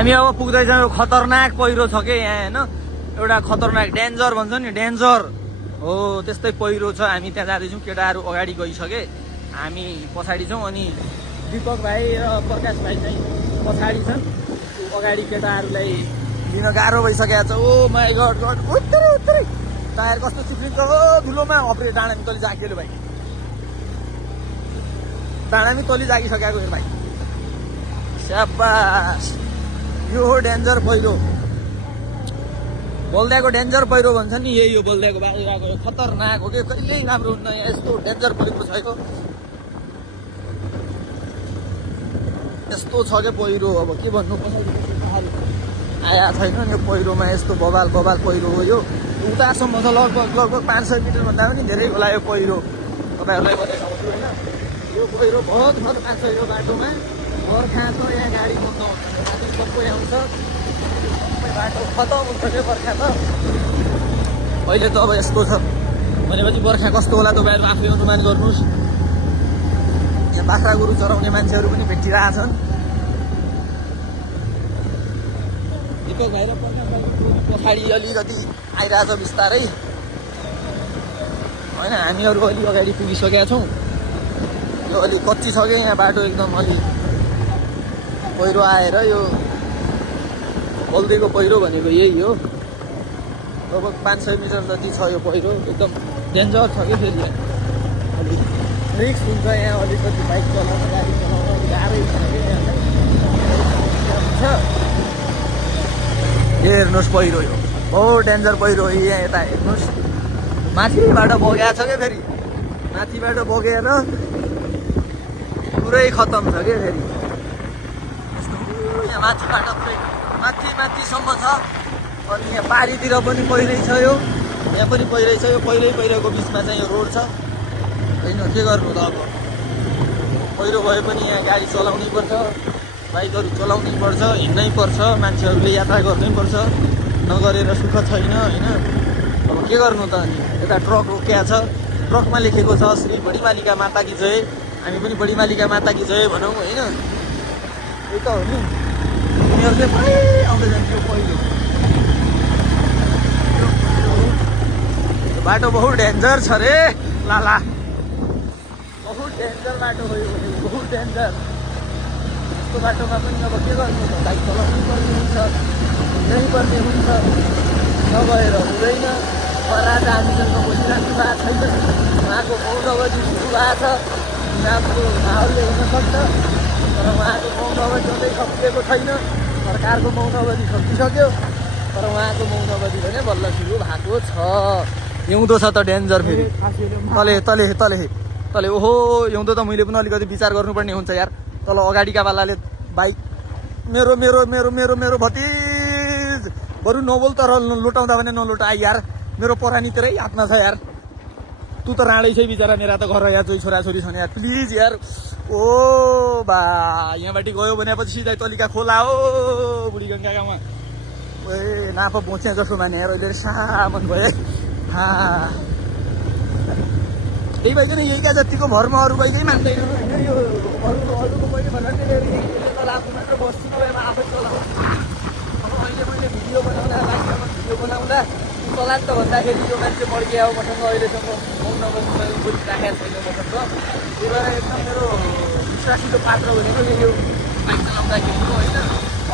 हामी अब पुग्दैछौँ। खतरनाक पहिरो छ के यहाँ होइन, एउटा खतरनाक डेन्जर भन्छ नि, डेन्जर हो त्यस्तै पहिरो छ। हामी त्यहाँ जाँदैछौँ, केटाहरू अगाडि गइसके, हामी पछाडि छौँ। अनि दीपक भाइ र प्रकाश भाइ चाहिँ पछाडि छन्। अगाडि केटाहरूलाई लिन गाह्रो भइसकेको छ। ओ माई गड गड, उत्तरै उत्तरै टायर कस्तो चिप्लिन्छ हो धुलोमा। अप्रे डाँडामी तलि जागियो भाइ, डाँडामी तलि जागिसकेको हेर भाइ। स्याबास, यो हो डेन्जर पहिरो। बल्दियाको डेन्जर पहिरो भन्छ नि, यही हो बल्दियाको बाहिरको खतरनाक हो कि। कहिल्यै राम्रो हुन्न यहाँ, यस्तो डेन्जर पहिरो छ यो, यस्तो छ क्या पहिरो। अब के भन्नु, आया छैन नि यो पहिरोमा, यस्तो बबाल बबाल पहिरो हो यो। उतासम्म छ लगभग 500 मिटरभन्दा पनि धेरै होला यो पहिरो। तपाईँहरूलाई बताइसक्छु होइन, यो पहिरो बहुत खतरनाक छ यो बाटोमा। बर्खा छ, यहाँ गाडी बन्द हुन्छ, सबै आउँछ, सबै बाटो खतम हुन्छ क्या बर्खा त। अहिले त अब यस्तो छ भनेपछि बर्खा कस्तो होला तपाईँहरू आफै अनुमान गर्नुहोस्। यहाँ बाख्रा गोरु चराउने मान्छेहरू पनि भेटिरहेछन्। दीपक भाइ र प्रकाश भाइको पछाडि अलिकति आइरहेछ बिस्तारै होइन। हामीहरू अलि अगाडि पुगिसकेका छौँ। यो अलिक कच्ची छ क्या यहाँ बाटो, एकदम अलि पहिरो आएर यो बल्देको पहिरो भनेको यही हो। लगभग 500 मिटर जति छ यो पहिरो, एकदम डेन्जर छ कि। फेरि यहाँ अलिक रिक्स हुन्छ, यहाँ अलिकति बाइक चलाउन गाडी चलाउन गाह्रै छ कि यहाँ। हेर्नुहोस् पहिरो, यो बहुत डेन्जर पहिरो हो यहाँ। यता हेर्नुहोस्, माथिबाट बगेको छ क्या, फेरि माथिबाट बगेर पुरै खतम छ क्या फेरि। यहाँ माथिबाट पुरै माथिसम्म छ। अनि यहाँ पारीतिर पनि पहिरै छ, यो यहाँ पनि पहिरै छ। यो पहिरोको बिचमा चाहिँ यो रोड छ होइन। के गर्नु त अब, पहिरो भए पनि यहाँ गाडी चलाउनै पर्छ, बाइकहरू चलाउनै पर्छ, हिँड्नै पर्छ, मान्छेहरूले यात्रा गर्नै पर्छ, नगरेर सुख छैन होइन। अब के गर्नु त। अनि यता ट्रक रोकिया छ, ट्रकमा लेखेको छ श्री बडीमालिका माता की जय। हामी पनि बडीमालिका माता की जय भनौँ होइन। यही त हो नि, उनीहरूले पुरै आउँदै जान्छ यो पहिरो। बाटो बहुत डेन्जर छ रे लाला, बहुत डेन्जर बाटो हो यो, बहुत डेन्जर। यस्तो बाटोमा पनि अब के गर्नु त, बाइक चलाउनै पर्ने हुन्छ, हिँड्नै पर्ने हुन्छ, नभएर हुँदैन। राजा हामीसँग बसिराख्नु भएको छैन, उहाँको मौन अवधि सुरु भएको छ। चुनावको माहौलले हुनसक्छ, तर उहाँको मौन अवधि अझै सकिएको छैन। सरकारको मौन अवधि सकिसक्यो, तर उहाँको मौन अवधि भने बल्ल सुरु भएको छ। हिउँदो छ त डेन्जर फेरि, तले तले तले तले ओहो हिउँदो त मैले पनि अलिकति विचार गर्नुपर्ने हुन्छ यार। तल अगाडिका वालाले बाइक मेरो मेरो मेरो मेरो मेरो भतिज बरु नबोल, तर लुटाउँदा भने नलुटा यार, मेरो परानीतिरै हातमा छ यार। तँ त राँडै छै बिचरा, मेरा त घर यहाँ जोइ छोराछोरी छन् यार, प्लिज यार। ओ बा यहाँबाट गयो भनेपछि सिधै तलिका खोला हो बुढी गङ्गामा। ए नाफा बोच्या जस्तो माने यार, अहिले सामान भयो। त्यही भइकन यहीका जतिको भरमा अरू कहिल्यै मान्दैन होइन। यो अरूको मैले भन्दा तल आफू मात्र बस्छु, नभएमा आफै चलाउँछु। अब अहिले मैले भिडियो बनाउँदा चलान त भन्दाखेरि यो मान्छे मर्किया हो मसँग, अहिलेसम्म मौन बोलिराखेको छैन मसँग। त्यही भएर एकदम मेरो विश्वासिलो पात्र भनेको यो बाइक चलाउँदाखेरि होइन।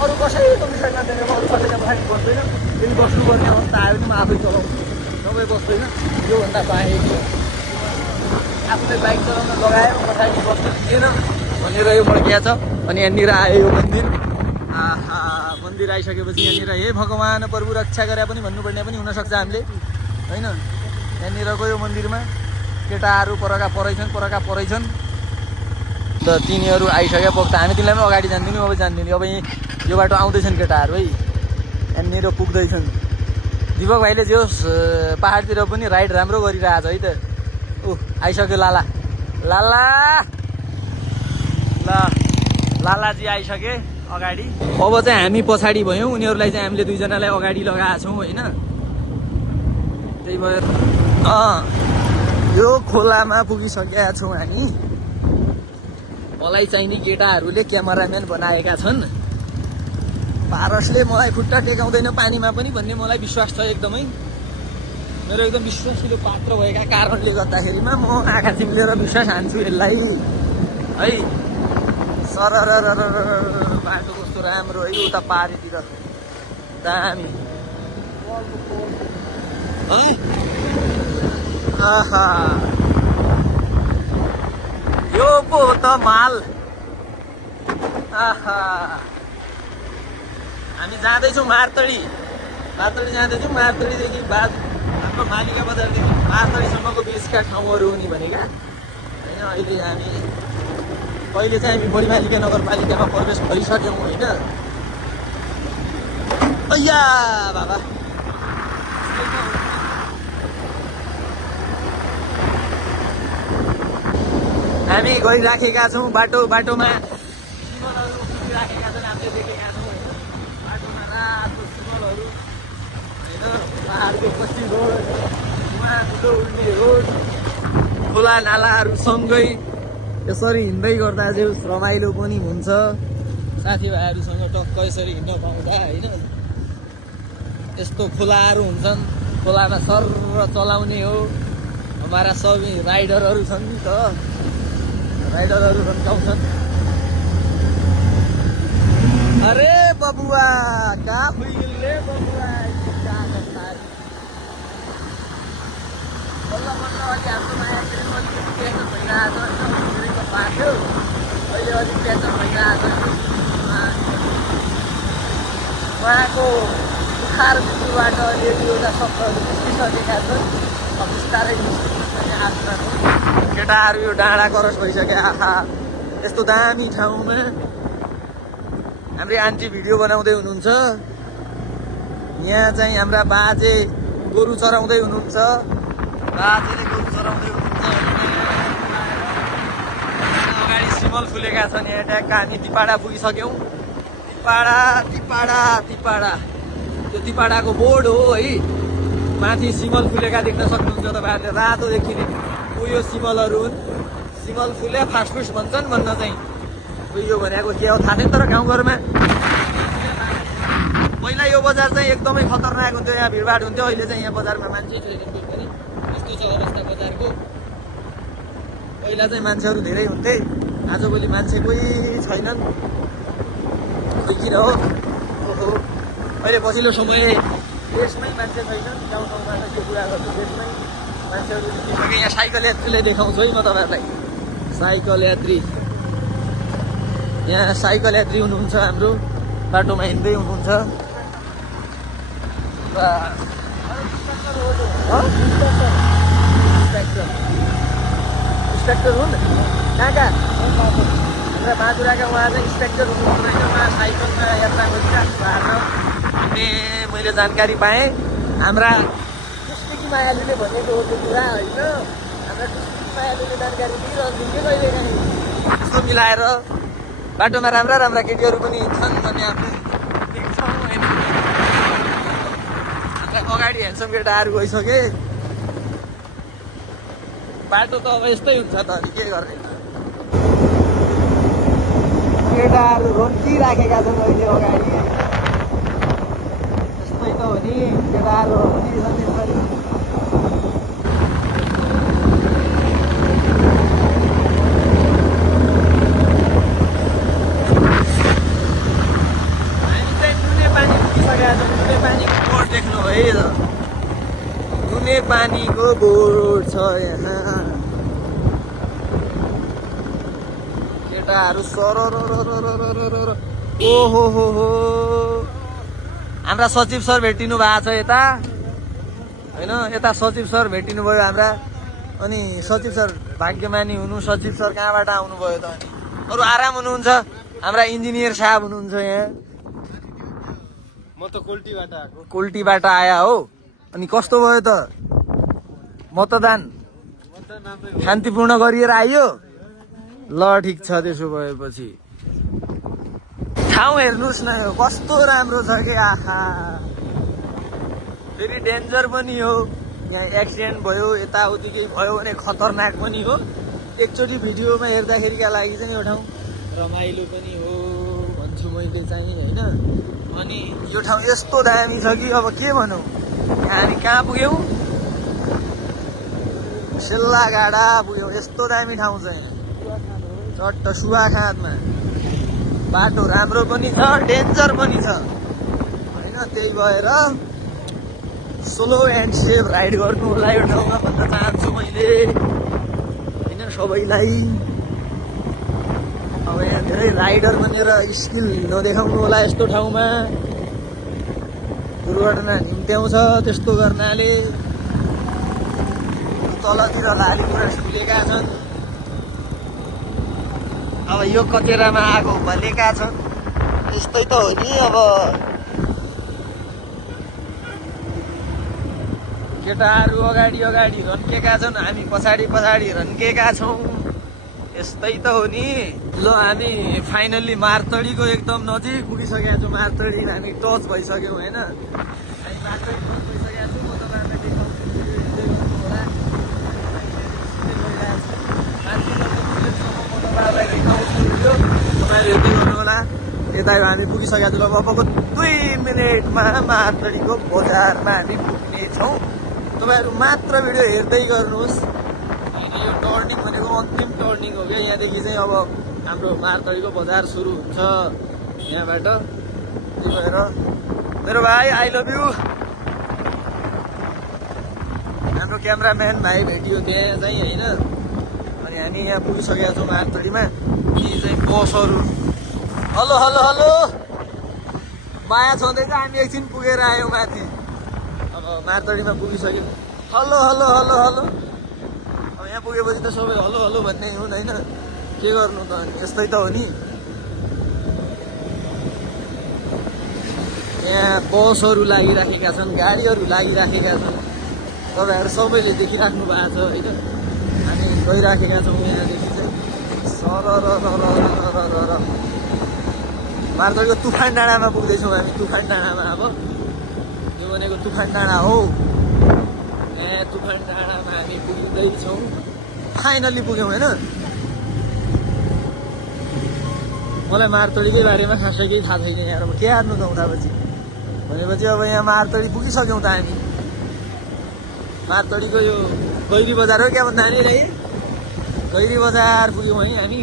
अरू कसैको विषय मान्दैन, अरू कसैलाई बाइक बस्दैन। यदि बस्नुपर्ने अवस्था आयो भने म आफै चलाउँछु, नभए बस्दैन। योभन्दा बाहेक आफूले बाइक चलाउन लगायो, पछाडि बस्नु दिएन भनेर यो मर्किया छ। अनि यहाँनिर आयो यो मन्दिर। मन्दिर आइसकेपछि यहाँनिर हे भगवान् प्रभु रक्षा गरे पनि भन्नुपर्ने पनि हुनसक्छ हामीले होइन। यहाँनिरको यो मन्दिरमा केटाहरू परका परेछन् त तिनीहरू आइसक्यो पोख्त। हामी तिनीलाई पनि अगाडि जान्दिनँ, अब जान्दिनँ। अब यो बाटो आउँदैछन् केटाहरू है, यहाँनिर पुग्दैछन्। दीपक भाइले जो पहाडतिर पनि राइड राम्रो गरिरहेछ है त। आइसक्यो लाला लाला ल लालाजी आइसके अगाडि। अब चाहिँ हामी पछाडि भयौँ, उनीहरूलाई चाहिँ हामीले दुईजनालाई अगाडि लगाएका छौँ होइन। त्यही भएर यो खोलामा पुगिसकेका छौँ हामी। मलाई चाहिने केटाहरूले क्यामेराम्यान बनाएका छन्। पारसले मलाई खुट्टा टेकाउँदैन पानीमा पनि भन्ने मलाई विश्वास छ एकदमै। मेरो एकदम विश्वासिलो पात्र भएका कारणले गर्दाखेरिमा म आँखा चिम्लेर विश्वास हान्छु यसलाई है। सरर बाटो कस्तो राम्रो है उता पारीतिर दामी। आहा यो पो त माल। आहा हामी जाँदैछौँ मार्तडी जाँदैछौँ। मार्तडीदेखि बाद हाम्रो मालिका बजारदेखि मार्तडीसम्मको बिचका ठाउँहरू हुने भनेका होइन। अहिले हामी पहिले चाहिँ हामी बढीमालिका नगरपालिकामा प्रवेश भइसक्यौँ होइन। अय्या बाबा हामी गइराखेका छौँ बाटोमा सिमलहरू राखेका छन्। हामीले देखेका छौँ बाटोमा रातो सिमलहरू होइन। पाहाडको पश्चिम रोड उहाँ ठुलो उल्टी रोड खोला नालाहरू सँगै यसरी हिँड्दै गर्दा चाहिँ रमाइलो पनि हुन्छ साथीभाइहरूसँग टक्क यसरी हिँड्न पाउँदा होइन। यस्तो खोलाहरू हुन्छन् खोलामा सर्र चलाउने हो। हमारा सबै राइडरहरू छन् नि त राइडरहरू रन्काउँछन्। अरे बबुआ कहाँ पुगिल रे बबुआ बल्ल बल्ल अहिले हाम्रो माया अलिकति पेसन भइरहेको छ बाटो अहिले अलिक पेसन भइरहेको छ। उहाँको बुखार भित्रबाट अलिअलि एउटा शब्दहरू निस्किसकेका छन्। अब बिस्तारै निस्किसके आत्माको केटाहरू यो डाँडा करस भइसक्यो। आहा यस्तो दामी ठाउँमा हाम्रो आन्टी भिडियो बनाउँदै हुनुहुन्छ। यहाँ चाहिँ हाम्रा बाजे गोरु चराउँदै हुनुहुन्छ। बाजेले गोरु चराउँदै हुनुहुन्छ। अगाडि सिमल फुलेका छन्। यहाँ ट्याक्क हामी तिपाडा पुगिसक्यौँ। तिपाडा त्यो तिपाडाको बोर्ड हो है। माथि सिमल फुलेका देख्न सक्नुहुन्छ तपाईँहरूले रातो देखिने यो सिमलहरू हुन्। सिमल फुले फास्टफुड भन्छन् भन्न चाहिँ यो भनेको के हो थाहा छैन। तर गाउँघरमा पहिला यो बजार चाहिँ एकदमै खतरनाक हुन्थ्यो। यहाँ भिडभाड हुन्थ्यो। अहिले चाहिँ यहाँ बजारमा मान्छे छैन पनि यस्तो छ अवस्था बजारको। पहिला चाहिँ मान्छेहरू धेरै हुन्थे आजभोलि मान्छे कोही छैनन्। खोइ किन हो अहिले पछिल्लो समय देशमै मान्छे छैनन्। गाउँठाउँबाट त्यो कुरा गर्छु देशमै मान्छेहरू निस्किसके। यहाँ साइकल यात्रीलाई देखाउँछु है म तपाईँहरूलाई। साइकल यात्री यहाँ साइकल यात्री हुनुहुन्छ हाम्रो बाटोमा हिँड्दै हुनुहुन्छ। इन्सपेक्टर हुन् कहाँ हाम्रा माधुराका उहाँ चाहिँ इन्सपेक्टर हुनुहुन्छ होइन। उहाँ साइकलमा यात्रा गरिरहेको भएको अनि मैले जानकारी पाएँ हाम्रा कृष्णकी मायालुले भनेको हो त्यो कुरा होइन। हाम्रा कृष्णकी मायालुले जानकारी दिइरहन्छन् कि कहिले काहीँ यस्तो मिलाएर बाटोमा राम्रा राम्रा केटीहरू पनि हिँड्छन् भन्ने हामीले देख्छौँ होइन। अगाडि ह्यान्डसम केटाहरू गइसके। बाटो त अब यस्तै हुन्छ त अनि के गर्ने। केटाहरू रोकिराखेका छन् अहिले अगाडि। यस्तै त हो नि केटाहरू रोकिन्छन् यसरी। नुने पानीको बोर्ड छ यहाँ। केटाहरू सरर ओहो हो हाम्रा सचिव सर भेटिनु भएको छ यता होइन। यता सचिव सर भेटिनु भयो हाम्रा। अनि सचिव सर भाग्यमानी हुनु। सचिव सर कहाँबाट आउनुभयो त अनि अरू आराम हुनुहुन्छ। हाम्रा इन्जिनियर साहब हुनुहुन्छ यहाँ। म त कोल्टीबाट आएको। कोल्टीबाट आया हो। अनि कस्तो भयो त मतदान शान्तिपूर्ण गरिएर आइयो। ल ठिक छ त्यसो भएपछि ठाउँ हेर्नुहोस् न यो कस्तो राम्रो छ कि। आहा फेरि डेन्जर पनि हो। यहाँ एक्सिडेन्ट भयो यताउति केही भयो भने खतरनाक पनि हो। एकचोटि भिडियोमा हेर्दाखेरिका लागि चाहिँ यो ठाउँ रमाइलो पनि हो भन्छु मैले चाहिँ होइन। अनि यो ठाउँ यस्तो दामी छ कि अब के भनौँ। हामी कहाँ पुग्यौँ? सेल्लागाडा पुग्यौँ। यस्तो दामी ठाउँ छ यहाँ, चट्ट सुवाखाँदमा। बाटो राम्रो पनि छ, डेन्जर पनि छ होइन। त्यही भएर स्लो एन्ड सेफ राइड गर्नु होला यो ठाउँमा भन्न चाहन्छु मैले होइन सबैलाई। अब यहाँ धेरै राइडर बनेर स्किल नदेखाउनु होला यस्तो ठाउँमा, दुर्घटना निम्त्याउँछ त्यस्तो गर्नाले। तलतिर लालीगुराँस फुलेका छन्, अब यो कतेरामा आगो भलेका छन्, त्यस्तै त हो नि। अब केटाहरू अगाडि अगाडि रन्केका छन्, हामी पछाडि पछाडि रन्केका छौँ, यस्तै त हो नि। ल हामी फाइनल्ली मार्तडीको एकदम नजिक पुगिसकेका छौँ। मार्तडी हामी टच भइसक्यौँ होइन। हामी मार्तडी टच भइसकेका छौँ। म तपाईँहरूलाई देखाउँछु, होला तपाईँहरूलाई देखाउँछु, तपाईँहरू हेर्दै गर्नु होला। यता हामी पुगिसकेका छौँ। अबको 2 मिनटमा मार्तडीको बजारमा हामी पुग्नेछौँ। तपाईँहरू मात्र भिडियो हेर्दै गर्नुहोस्। यो टर्निङ भनेको अन्तिम टर्निङ हो क्या। यहाँदेखि चाहिँ अब हाम्रो मार्तडीको बजार सुरु हुन्छ यहाँबाट। त्यही भएर मेरो भाइ आई लभ यु। हाम्रो क्यामराम्यान भाइ भेटियो त्यहाँ चाहिँ होइन। अनि हामी यहाँ पुगिसकेका छौँ मार्तडीमा। यी चाहिँ बसहरू, हेलो हेलो हेलो माया छँदैछ। हामी एकछिन पुगेर आयौँ माथि, अब मार्तडीमा पुगिसक्यौँ। Hello hello hello hello. अब यहाँ पुगेपछि त सबै हेलो हेलो भन्ने हुन् होइन, के गर्नु त अनि, यस्तै त हो नि। यहाँ बसहरू लागिराखेका छन्, गाडीहरू लागिराखेका छन्, तपाईँहरू सबैले देखिराख्नु भएको छ होइन। हामी गइराखेका छौँ यहाँदेखि चाहिँ सरर मार्तडीको तुफान डाँडामा पुग्दैछौँ हामी। तुफान डाँडामा अब यो भनेको तुफान डाँडा हो। यहाँ तुफान डाँडामा हामी पुग्दैछौँ, फाइनल्ली पुग्यौँ होइन। मलाई मार्तडीकै बारेमा खासै केही थाहा छैन यार। अब के हार्नु त उतापछि भनेपछि अब यहाँ मार्तडी पुगिसक्यौँ त हामी। मार्तडीको यो गैरी बजार हो क्या भन्दा नि रे, गैरी बजार पुग्यौँ है हामी।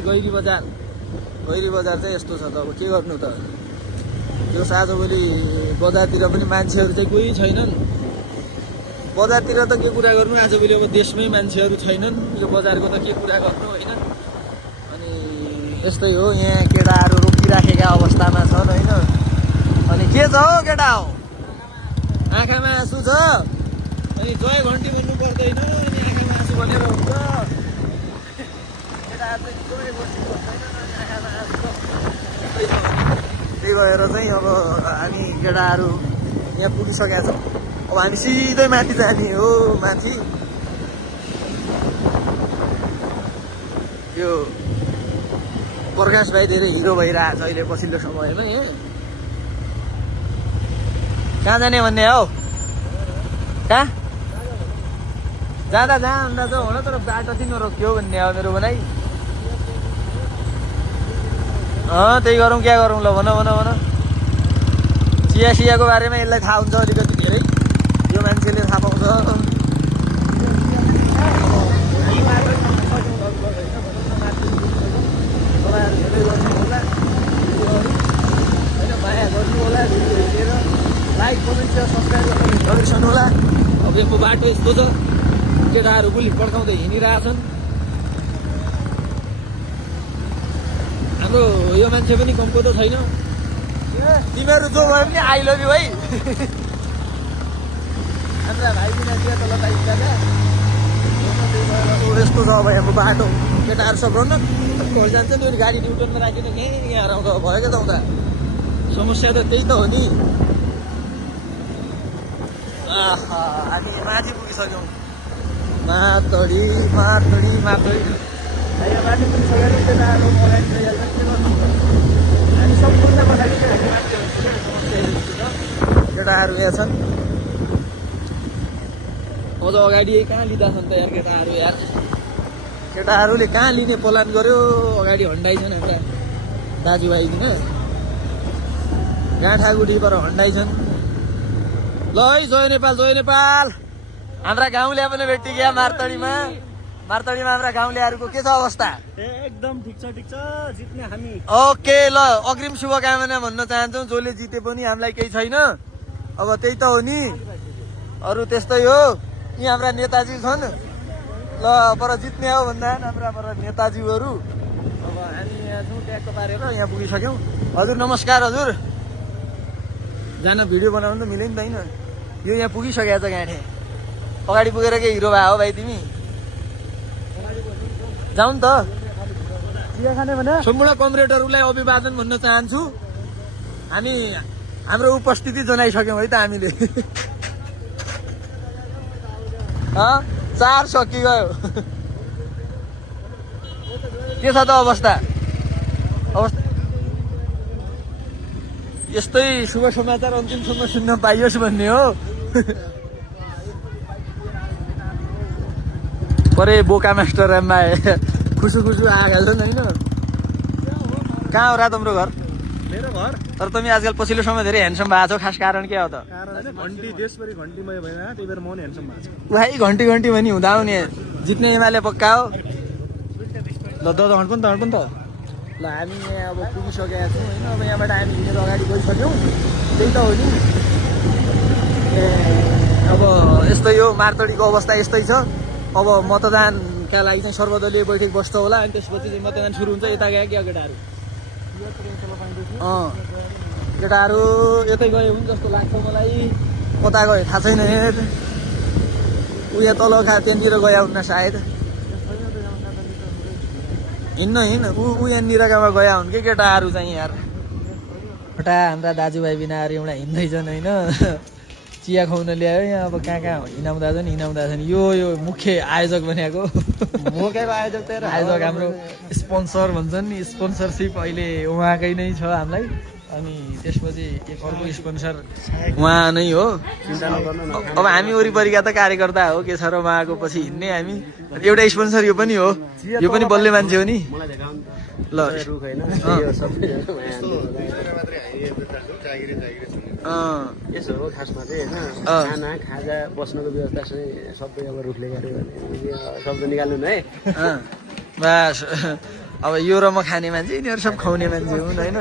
गैरी बजार चाहिँ यस्तो छ त, अब के गर्नु त। यो आजभोलि बजारतिर पनि मान्छेहरू चाहिँ कोही छैनन्। बजारतिर त के कुरा गर्नु, आजभोलि अब देशमै मान्छेहरू छैनन्, यो बजारको त के कुरा गर्नु होइन। अनि यस्तै हो, यहाँ केटाहरू रोकिराखेका अवस्थामा छन् होइन। अनि के छ हौ केटा हो, आँखामा आँसु छ। अनि जय घन्टी भन्नु पर्दैन, अनि आँखामा आँसु भनेर हुन्छ। केटाहरू चाहिँ जय घन्टी भन्दैन, अनि आँखामा आँसु छ। त्यही भएर चाहिँ अब हामी केटाहरू यहाँ पुगिसकेका छौँ। अब हामी सिधै माथि जाने हो। माथि यो प्रकाश भाइ धेरै हिरो भइरहेछ अहिले पछिल्लो समयमा। यहाँ कहाँ जाने भन्ने हौ, कहाँ जाँदा जहाँ अन्दाज हो तर बाटो चाहिँ नरोक्यो भन्ने हो मेरो भनाइ। त्यही गरौँ, क्या गरौँ ल भन भन भन। चियाको बारेमा यसलाई थाहा हुन्छ अलिकति धेरै, यो मान्छेले थाहा पाउँछ। माया गर्नु होला, लाइक कमेन्ट सेयर सब्सक्राइब गर्नु नबिर्सनु होला। अब यो बाटो यस्तो छ, केटाहरू गुली पड्काउँदै हिँडिरहेछन्। हाम्रो यो मान्छे पनि कमको त छैन। तिमीहरू जो भयो पनि आई लभ यु है। हाम्रा भाइ बिना चिया त लगाइन्छ क्या। यस्तो छ अब यहाँको बाटो, केटाहरू सब रन्न जान्छ नि। गाडी न्युटनमा राखेर यहाँ हराउँदा भयो क्या त उता। समस्या त त्यही त हो नि। हामी माथि पुगिसक्यौँ, मार्तडी मार्तडी मार्तडी माथि पुगिसक्यो नि। केटाहरू हामी सम्पूर्ण केटाहरू यहाँ छन्। अझ अगाडि कहाँ लिँदा छन् त यार केटाहरू। यार केटाहरूले कहाँ लिने प्लान गर्यो, अगाडि हन्डाइ छन् हाम्रा दाजुभाइ दिन। गाँठागुठी पर हन्डाइ छन् ल है जय नेपाल जय नेपाल हाम्रा गाउँले पनि भेटिगयो मार्तडीमा हाम्रा गाउँलेहरूको के छ अवस्था एकदम ठिक छ जित्ने हामी ओके ल अग्रिम शुभकामना भन्न चाहन्छौँ जसले जिते पनि हामीलाई केही छैन अब त्यही त हो नि अरू त्यस्तै हो यी हाम्रा नेताजी छन् ल पर जित्ने हो भन्दा हाम्रा पर नेताजीहरू अब हामी यहाँ छौँ ट्याक्क पारेर यहाँ पुगिसक्यौँ हजुर नमस्कार हजुर जान भिडियो बनाउनु त मिल्यो नि त होइन यो यहाँ पुगिसकेको छ गाँठे अगाडि पुगेर के हिरो भए हो भाइ तिमी जाउँ नि त सम्पूर्ण कमरेडहरूलाई अभिवादन भन्न चाहन्छु हामी हाम्रो उपस्थिति जनाइसक्यौँ है त हामीले 4 सकिगयो के छ त अवस्था यस्तै शुभ समाचार अन्तिमसम्म सुन्न पाइयोस् भन्ने हो परे बोका मास्टर आमा खुसु आएका छन् होइन कहाँ हो र तिम्रो घर मेरो घर तर तिमी आजकल पछिल्लो समय धेरै ह्यान्डसम भएको छौ खास कारण के हो त घन्टी देशभरि घन्टीमय भएन त्यही भएर म नि ह्यान्डसम भएको छु उहाँ घन्टी पनि हुँदा हुने जित्ने एमाले पक्का हो ल हट पनि त ल हामी यहाँ अब पुगिसकेका छौँ होइन अब यहाँबाट हामी हिँडेर अगाडि गइसक्यौँ त्यही त हो नि अब यस्तै हो मार्तडीको अवस्था यस्तै छ अब मतदानका लागि चाहिँ सर्वदलीय बैठक बस्छ होला अनि त्यसपछि चाहिँ मतदान सुरु हुन्छ यता गए क्या केटाहरू केटाहरू यतै गयो भने जस्तो लाग्छ मलाई कता गयो थाहा छैन उयो तल त्यहाँनिर गया हुन्न सायद हिँड्न ऊ यहाँनिरकामा गया हुन् कि केटाहरू चाहिँ यार केटा हाम्रा दाजुभाइ बिनाहरू एउटा हिँड्दैछन् होइन चिया खुवाउन ल्यायो यहाँ अब कहाँ हिँडाउँदा छन् यो मुख्य आयोजक भनेको आयोजक हाम्रो स्पोन्सर भन्छन् नि स्पोन्सरसिप अहिले उहाँकै नै छ हामीलाई अनि त्यसपछि एक अर्को स्पोन्सर उहाँ नै हो अब हामी वरिपरिका त कार्यकर्ता हो के छ र उहाँको पछि हिँड्ने हामी एउटा स्पोन्सर यो पनि हो यो पनि बल्ले मान्छे हो नि ल यसो हो खासमा चाहिँ होइन खाना खाजा बस्नको व्यवस्था चाहिँ सबै अब रुखले गर्यो भने शब्द निकाल्नु न है बस अब यो र म खाने मान्छे यिनीहरू सब खुवाउने मान्छे हुन् होइन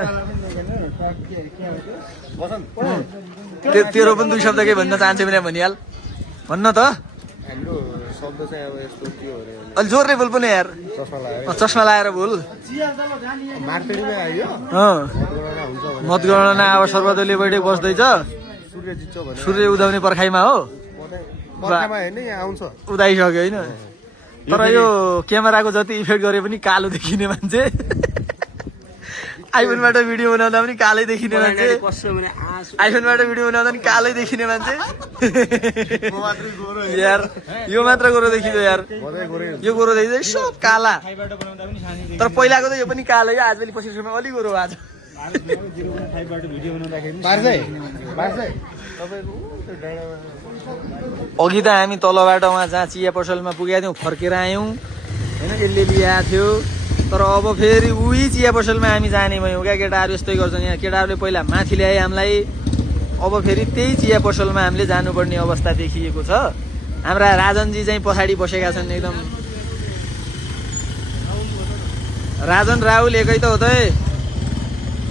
तेरो पनि 2 शब्द के भन्न चाहन्छु भने भनिहाल भन्न त हाम्रो शब्द चाहिँ अब यस्तो के हो रे अलि जोरले बोल पनि यार चस्मा लगाएर बोल मार्केटमै आयो मतगणना अब सर्वदलीय बैठक बस्दैछ सूर्य जित्छ भने सूर्य उदाउने पर्खाइमा हो पर्खाइमा हैन यहाँ आउँछ उदाइसक्यो होइन तर यो क्यामेराको जति इफेक्ट गरे पनि कालो देखिने मान्छे आइफोनबाट भिडियो बनाउँदा पनि कालै देखिने मान्छे आइफोनबाट भिडियो बनाउँदा पनि कालै देखिने मान्छे यार यो मात्र गोरो देखिन्छ यार यो गोरो देखिन्छ सब काला तर पहिलाको त यो पनि कालै हो आजभोलि पछिल्लो समय अलि गोरो आज अघि त हामी तलबाट उहाँ जहाँ चिया पसलमा पुगेका थियौँ फर्केर आयौँ होइन यसले ल्याएको थियो तर अब फेरि उही चिया पसलमा हामी जाने भयौँ क्या केटाहरू यस्तै गर्छन् यहाँ केटाहरूले पहिला माथि ल्याए हामीलाई अब फेरि त्यही चिया पसलमा हामीले जानुपर्ने अवस्था देखिएको छ हाम्रा राजनजी चाहिँ पछाडि बसेका छन् एकदम राजन राहुल एकै त हो त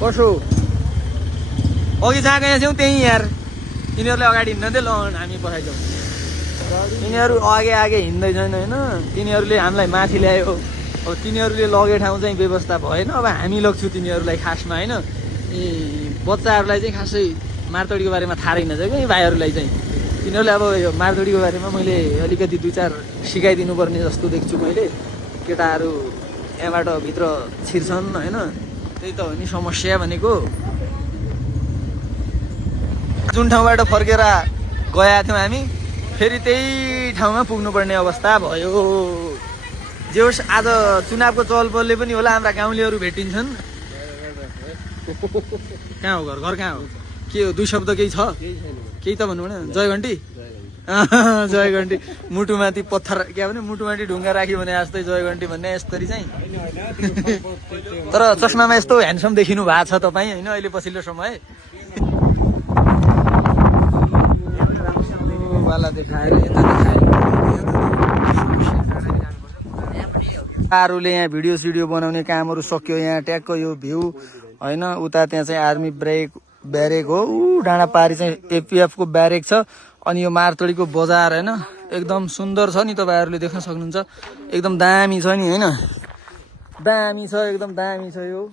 कसो अघि जहाँ गएका थियौँ त्यहीँ यार यिनीहरूले अगाडि हिँड्दै ल हामी पछाडि जाउँ यिनीहरू आगे हिँड्दैछन् होइन तिनीहरूले हामीलाई माथि ल्यायो अब तिनीहरूले लगे ठाउँ चाहिँ व्यवस्था भएन अब हामी लग्छु तिनीहरूलाई खासमा होइन ए बच्चाहरूलाई चाहिँ खासै मार्तडीको बारेमा थाहा रहेनछ क्या यी भाइहरूलाई चाहिँ तिनीहरूले अब यो मार्तडीको बारेमा मैले अलिकति 2-4 सिकाइदिनु पर्ने जस्तो देख्छु मैले केटाहरू यहाँबाट भित्र छिर्छन् होइन त्यही त हो नि समस्या भनेको जुन ठाउँबाट फर्केर गएका थियौँ हामी फेरि त्यही ठाउँमा पुग्नुपर्ने अवस्था भयो जे होस् आज चुनावको चहलपहलले पनि होला हाम्रा गाउँलेहरू भेटिन्छन् कहाँ हो घर कहाँ हो के हो 2 शब्द केही छ केही त भन्नु न जय घन्टी जय घन्टी मुटुमाथि पत्थर क्या भने मुटुमाथि ढुङ्गा राख्यो भने जस्तै जय घन्टी भन्ने यसरी चाहिँ तर चस्मामा यस्तो ह्यान्डसम देखिनु भएको छ तपाईँ होइन अहिले पछिल्लो समय देखाएर यता देखाएर आरूले यहाँ भिडियो सिडियो बनाउने कामहरू सक्यो। यहाँ ट्याक्क यो भ्यू होइन, उता त्यहाँ चाहिँ आर्मी ब्यारेक हो। ऊ डाँडा पारी चाहिँ एपिएफ को ब्यारेक छ। अनि यो मारतोडीको बजार होइन, एकदम सुन्दर छ नि, तपाईँहरूले देख्न सक्नुहुन्छ। एकदम दामी छ नि होइन, दामी छ, एकदम दामी छ। यो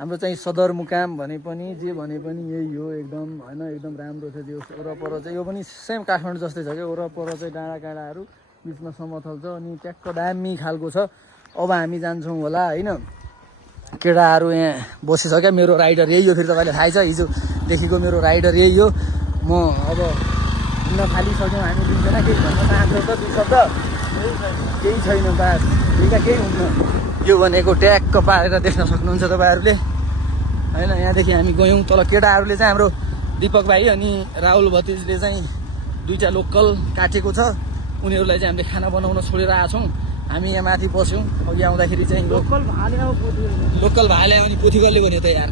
हाम्रो चाहिँ सदरमुकाम भने पनि जे भने पनि यही हो एकदम होइन, एकदम राम्रो छ। त्यो वरपर चाहिँ यो पनि सेम काठमाडौँ जस्तै छ क्या। वरपर चाहिँ डाँडा काँडाहरू, बिचमा समथल छ अनि ट्याक्क दामी खालको छ। अब हामी जान्छौँ होला होइन। केटाहरू यहाँ बसिसक्यो। मेरो राइडर यही हो, फेरि तपाईँलाई थाहै छ हिजोदेखिको मेरो राइडर यही हो। म अब हिँड्न थालिसक्यौँ हामी दुईजना। केही भन्न चाहन्छौँ त दुई शब्द? केही छैन, बास दुईका केही हुन्न। यो भनेको ट्याक्क पारेर देख्न सक्नुहुन्छ तपाईँहरूले होइन। यहाँदेखि हामी गयौँ तल। केटाहरूले चाहिँ हाम्रो दिपक भाइ अनि राहुल भतिजले चाहिँ दुईवटा लोकल काटेको छ। उनीहरूलाई चाहिँ हामीले खाना बनाउन छोडेर आएको छौँ। हामी यहाँ माथि बस्यौँ। अघि आउँदाखेरि चाहिँ लोकल भाले अनि पोथीगलले भन्यो त यार।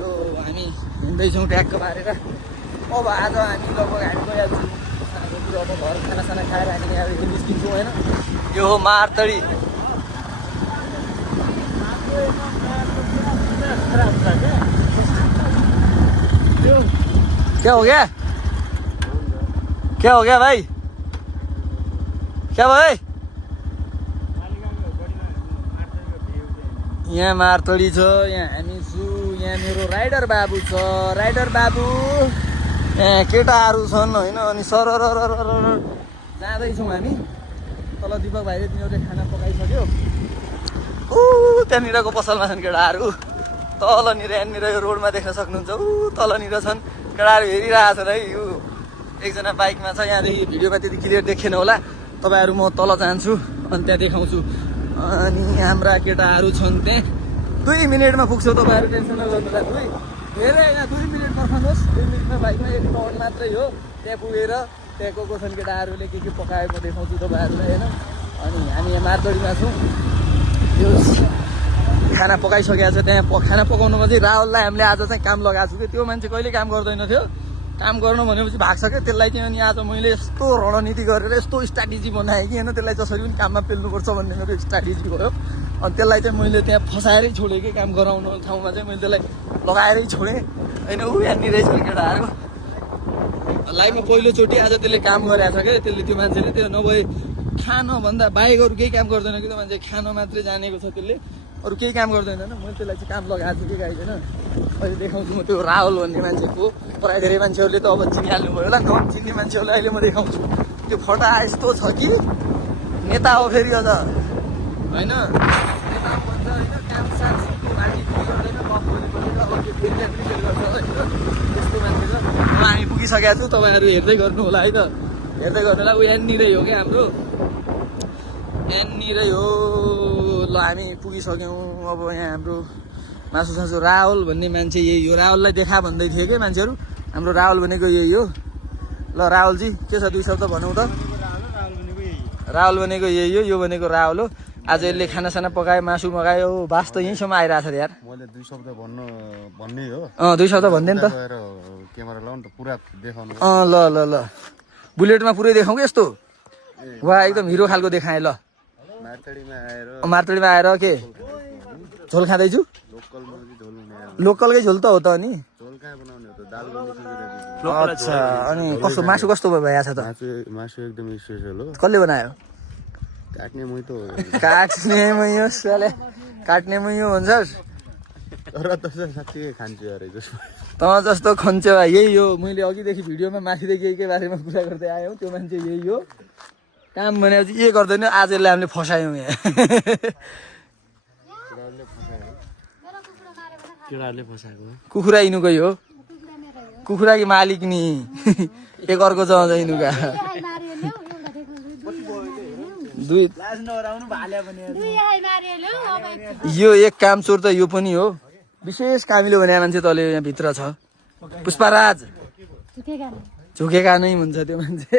यो हामी हिँड्दैछौँ ट्याक्क पारेर। अब आज हामी लगभग हामी गइहाल्छौँ अब घर खानासाना खाएर हामी यहाँदेखि निस्किन्छौँ होइन। यो हो मारतडी। क्या हो गया, क्या हो गया भाई, क्या भाई? यहाँ मारतडी छ, यहाँ हामी छु, यहाँ मेरो राइडर बाबु छ। राइडर बाबु यहाँ केटाहरू छन् होइन। अनि सरर जाँदैछौँ हामी तल। दिपक भाइले तिनीहरूले खाना पकाइसक्यो। ऊ त्यहाँनिरको पसलमा छन् केटाहरू। तलनिर यहाँनिर यो रोडमा देख्न सक्नुहुन्छ। ऊ तलनिर छन् केटाहरू, हेरिरहेको छन् है। यो एकजना बाइकमा छ। यहाँदेखि भिडियोमा त्यति क्लियर देखेन होला तपाईँहरू। म तल जान्छु अनि त्यहाँ देखाउँछु। अनि हाम्रा केटाहरू छन् त्यहाँ। 2 मिनटमा पुग्छौँ, तपाईँहरू टेन्सन नगर्नुहोला। धेरै होइन, 2 मिनट पर्खनुहोस्। 2 मिनटमा बाइकमा 1 टर्न मात्रै हो। त्यहाँ पुगेर त्यहाँ को छन् केटाहरूले के पकायो म देखाउँछु तपाईँहरूलाई होइन। अनि हामी यहाँ मारतडीमा छौँ। यो खाना पकाइसकेको छ। त्यहाँ खाना पकाउनुमा चाहिँ राहुललाई हामीले आज चाहिँ काम लगाएको छु कि त्यो मान्छे कहिले काम गर्दैन थियो। काम गर्नु भनेपछि भाग्छ क्या त्यसलाई चाहिँ। अनि आज मैले यस्तो रणनीति गरेर यस्तो स्ट्राटेजी बनाएँ कि होइन, त्यसलाई जसरी पनि काममा पेल्नुपर्छ भन्ने मेरो स्ट्राटेजी भयो। अनि त्यसलाई चाहिँ मैले त्यहाँ फसाएरै छोडेँ कि काम गराउनु ठाउँमा चाहिँ मैले त्यसलाई लगाएरै छोडेँ होइन। ऊ यहाँनिर छ केटाहरू। लाइफमा पहिलोचोटि आज त्यसले काम गरेको छ क्या। त्यसले त्यो मान्छेले त्यो नभए खानभन्दा बाहेक अरू केही काम गर्दैन कि त्यो मान्छे। खान मात्रै जानेको छ त्यसले, अरू केही काम गर्दैन। मैले त्यसलाई चाहिँ काम लगाएको छु कि गाई होइन। अहिले देखाउँछु म त्यो राहुल भन्ने मान्छेको। प्रायः धेरै मान्छेहरूले त अब चिनिहाल्नु भयो होला। नचिन्ने मान्छेहरूलाई अहिले म देखाउँछु। त्यो फटा यस्तो छ कि नेता हो फेरि अझ होइन। नेता भन्छ होइन, काम साथ घाँटी गर्दैन, त्यस्तो मान्छे छ। हामी पुगिसकेका छौँ, तपाईँहरू हेर्दै गर्नु होला है त, हेर्दै गर्नु होला। ऊ यहाँनिरै हो क्या हाम्रो, यहाँनिरै हो। ल हामी पुगिसक्यौँ। अब यहाँ हाम्रो मासु सासु राहुल भन्ने मान्छे यही हो। राहुललाई देखा भन्दै थियो क्या मान्छेहरू। हाम्रो राहुल भनेको यही हो। ल राहुलजी के छ 2 शब्द भनौँ त? राहुल भनेको यही हो, यो भनेको राहुल हो। आज यसले खानासाना पकायो, मासु मगायो। बास त यहीँसम्म आइरहेको छ यार। मैले 2 शब्द भन्ने हो। 2 शब्द भनिदिए नि त। क्यामेरा लाउनु त पुरा देखाउनु। ल बुलेटमा पुरै देखाउँ कि यस्तो? वा एकदम हिरो खालको देखाएँ। ल मारतडीमा आएर के झोल खाँदैछु? लोकलकै झोल त हो त अनि। अच्छा, अनि कस्तो मासु कस्तो भइरहेको छ त? मासु एकदम स्पेशल हो। कसले बनायो? काट्ने मै त हो। काट्ने मै हो साले, काट्ने मै हो भन्छस्? तर तसो साँच्चै खान्छु अरे जस्तो। त जस्तो खन्छ यही हो। मैले अघिदेखि भिडियोमा माथिदेखि एकै बारेमा कुरा गर्दै आयौँ। त्यो मान्छे यही हो। काम भनेपछि के गर्दैन। आज यसलाई हामीले फसायौँ यहाँ। केटाहरूले फसाएको कुखुरा यिनुकै हो। कुखुरा कि मालिक नि एक अर्को चल्छ यिनुका। यो एक काम चोर त यो पनि हो। विशेष कामिलो भने मान्छे तले यहाँ भित्र छ। पुष्पराज झुकेका नै भन्छ त्यो मान्छे।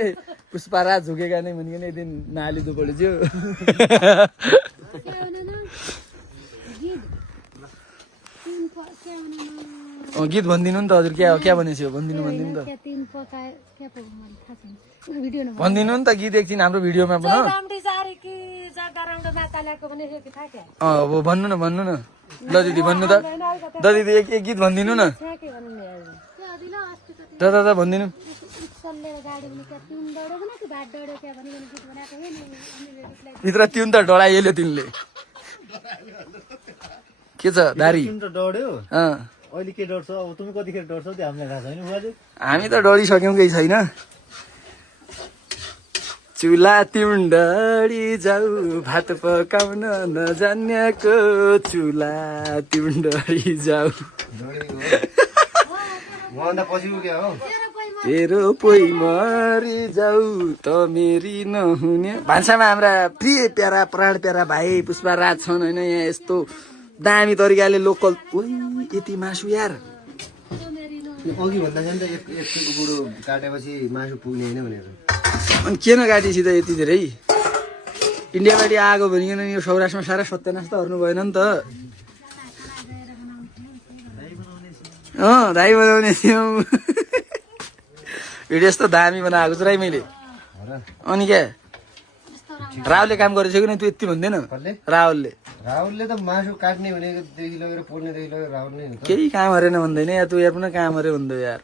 पुष्पराज झुकेका नै भनिकन एक दिन नहालिदो पड्यो। गीत भनिदिनु नि त हजुर क्या भनेको भनिदिनु भनिदिनु त भनिदिनु नि त गीत एकछिन हाम्रो भिडियोमा पनि अब भन्नु न ल दिदी भन्नु त दिदी एक गीत भनिदिनु न दादा भनिदिनु भित्र तिन त डढाइहाल्यो तिनले के छ दारी अहिले के डढ्छ अब तिमी कतिखेर डढ्छौ त्यो हामीलाई थाहा छैन बुवाजी हामी त डरिसक्यौँ केही छैन चुला तिउन्डरी जाऊ भात पकाउन नजान्नेको चुला तिउन्डरी जाऊ तेरो पोइ मरी जाऊ त मेरी नहुने भान्सामा हाम्रा प्रिय प्यारा प्राण प्यारा भाइ पुष्पराज छन् होइन यहाँ यस्तो दामी तरिकाले लोकल यति मासु यार अघि भन्दा चाहिँ त एक बुढो काटेपछि मासु पुग्ने होइन भनेर अनि किन काटेपछि त यति धेरै इन्डियाबाट आएको भनिकन यो सौराष्ट्रमा सारा सत्यानाश त गर्नु भएन नि त दाई बनाउने थियौँ भिडियो यस्तो दामी बनाएको छु राई मैले अनि क्या राहुलले काम गरेको छ कि तँ यति भन्दैन राहुलले त मासु काट्ने भनेकोदेखि लगेर पोल्नेदेखि लगेर राहुल नै हो केही काम हरेन भन्दैन या तँ यहाँ पनि काम हरे भन्दै यार